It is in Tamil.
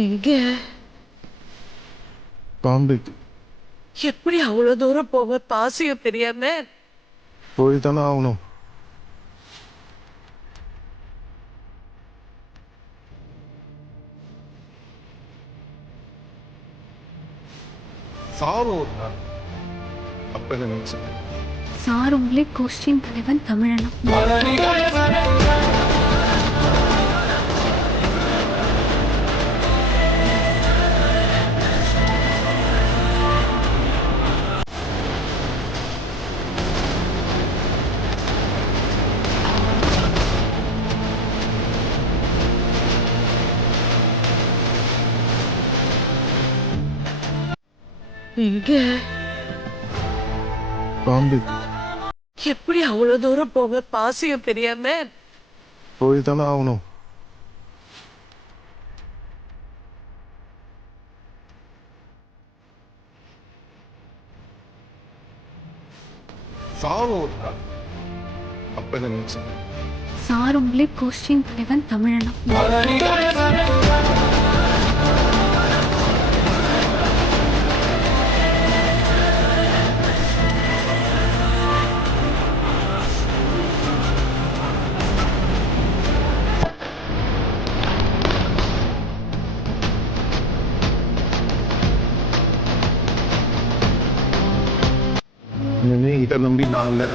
இங்க பாம்பு எப்படி அவ்வளவு தூரம் போக பாசியம் தெரியாம போய் தானே ஆகணும். சாவு அப்ப நினைச்சேன். சார் உங்களே கொஸ்டின் தலைவன் தமிழனா? இங்க பாம்பு எப்படி அவ்வளவு தூரம் போக பாசியம் தெரியாம போய் தானே ஆகணும். சாவு அப்ப நினைச்சேன். சார் உங்களே கொஸ்டின் தலைவன் தமிழனா? இதை நம்பி நான் இல்லை.